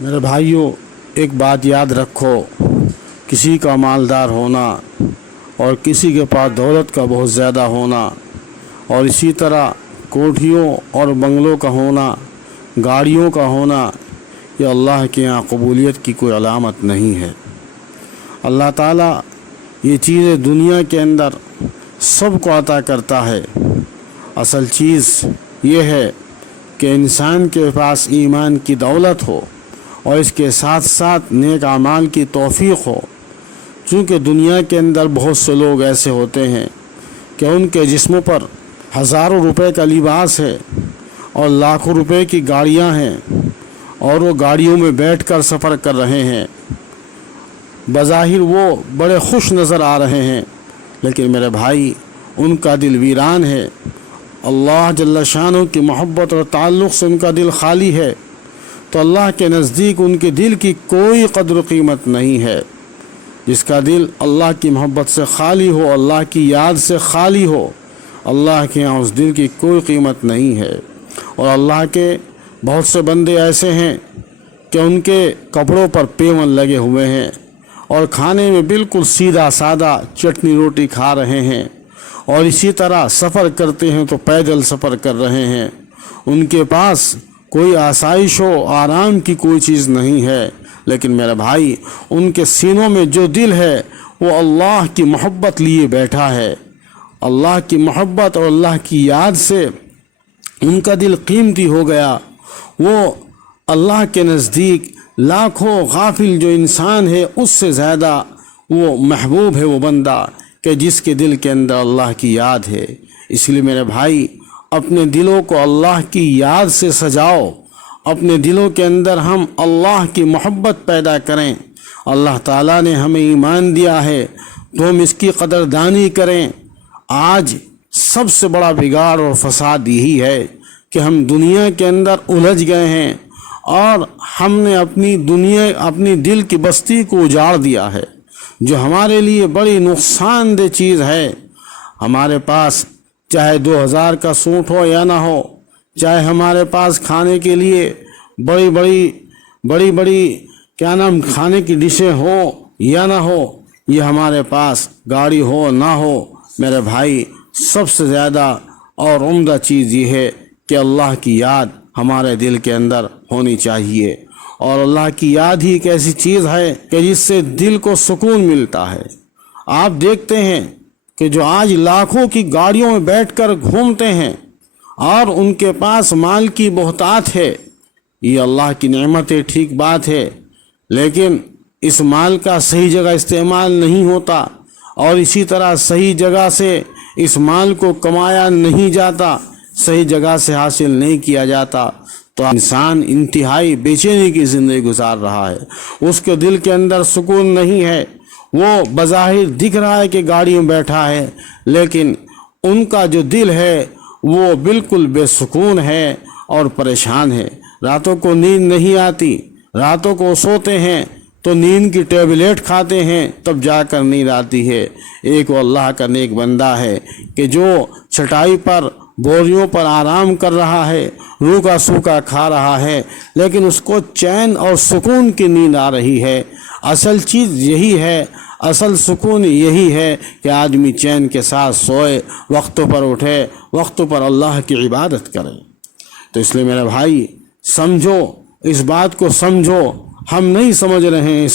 میرے بھائیوں، ایک بات یاد رکھو، کسی کا مالدار ہونا اور کسی کے پاس دولت کا بہت زیادہ ہونا اور اسی طرح کوٹھیوں اور بنگلوں کا ہونا، گاڑیوں کا ہونا، یہ اللہ کے یہاں قبولیت کی کوئی علامت نہیں ہے۔ اللہ تعالیٰ یہ چیزیں دنیا کے اندر سب کو عطا کرتا ہے۔ اصل چیز یہ ہے کہ انسان کے پاس ایمان کی دولت ہو اور اس کے ساتھ ساتھ نیک اعمال کی توفیق ہو۔ چونکہ دنیا کے اندر بہت سے لوگ ایسے ہوتے ہیں کہ ان کے جسموں پر ہزاروں روپے کا لباس ہے اور لاکھوں روپے کی گاڑیاں ہیں اور وہ گاڑیوں میں بیٹھ کر سفر کر رہے ہیں۔ بظاہر وہ بڑے خوش نظر آ رہے ہیں، لیکن میرے بھائی ان کا دل ویران ہے۔ اللہ جل شانہ کی محبت اور تعلق سے ان کا دل خالی ہے، تو اللہ کے نزدیک ان کے دل کی کوئی قدر و قیمت نہیں ہے۔ جس کا دل اللہ کی محبت سے خالی ہو، اللہ کی یاد سے خالی ہو، اللہ کے یہاں اس دل کی کوئی قیمت نہیں ہے۔ اور اللہ کے بہت سے بندے ایسے ہیں کہ ان کے کپڑوں پر پیون لگے ہوئے ہیں اور کھانے میں بالکل سیدھا سادہ چٹنی روٹی کھا رہے ہیں، اور اسی طرح سفر کرتے ہیں تو پیدل سفر کر رہے ہیں۔ ان کے پاس کوئی آسائش و آرام کی کوئی چیز نہیں ہے، لیکن میرے بھائی ان کے سینوں میں جو دل ہے وہ اللہ کی محبت لیے بیٹھا ہے۔ اللہ کی محبت اور اللہ کی یاد سے ان کا دل قیمتی ہو گیا۔ وہ اللہ کے نزدیک لاکھوں غافل جو انسان ہے اس سے زیادہ وہ محبوب ہے وہ بندہ کہ جس کے دل کے اندر اللہ کی یاد ہے۔ اس لیے میرے بھائی اپنے دلوں کو اللہ کی یاد سے سجاؤ، اپنے دلوں کے اندر ہم اللہ کی محبت پیدا کریں۔ اللہ تعالیٰ نے ہمیں ایمان دیا ہے تو ہم اس کی قدردانی کریں۔ آج سب سے بڑا بگاڑ اور فساد یہی ہے کہ ہم دنیا کے اندر الجھ گئے ہیں اور ہم نے اپنی دل کی بستی کو اجاڑ دیا ہے، جو ہمارے لیے بڑی نقصان دہ چیز ہے۔ ہمارے پاس چاہے 2000 کا سوٹ ہو یا نہ ہو، چاہے ہمارے پاس کھانے کے لیے بڑی بڑی کھانے کی ڈشیں ہوں یا نہ ہو، یہ ہمارے پاس گاڑی ہو نہ ہو، میرے بھائی سب سے زیادہ اور عمدہ چیز یہ ہے کہ اللہ کی یاد ہمارے دل کے اندر ہونی چاہیے۔ اور اللہ کی یاد ہی ایک ایسی چیز ہے کہ جس سے دل کو سکون ملتا ہے۔ آپ دیکھتے ہیں کہ جو آج لاکھوں کی گاڑیوں میں بیٹھ کر گھومتے ہیں اور ان کے پاس مال کی بہتات ہے، یہ اللہ کی نعمت ہے، ٹھیک بات ہے، لیکن اس مال کا صحیح جگہ استعمال نہیں ہوتا اور اسی طرح صحیح جگہ سے اس مال کو کمایا نہیں جاتا، صحیح جگہ سے حاصل نہیں کیا جاتا، تو انسان انتہائی بے چینی کی زندگی گزار رہا ہے۔ اس کے دل کے اندر سکون نہیں ہے۔ وہ بظاہر دکھ رہا ہے کہ گاڑی میں بیٹھا ہے، لیکن ان کا جو دل ہے وہ بالکل بے سکون ہے اور پریشان ہے۔ راتوں کو نیند نہیں آتی، راتوں کو سوتے ہیں تو نیند کی ٹیبلیٹ کھاتے ہیں تب جا کر نیند آتی ہے۔ ایک وہ اللہ کا نیک بندہ ہے کہ جو چٹائی پر بوریوں پر آرام کر رہا ہے، روکھا سوکھا کھا رہا ہے، لیکن اس کو چین اور سکون کی نیند آ رہی ہے۔ اصل چیز یہی ہے، اصل سکون یہی ہے کہ آدمی چین کے ساتھ سوئے، وقتوں پر اٹھے، وقتوں پر اللہ کی عبادت کرے۔ تو اس لیے میرے بھائی سمجھو، اس بات کو سمجھو، ہم نہیں سمجھ رہے ہیں اس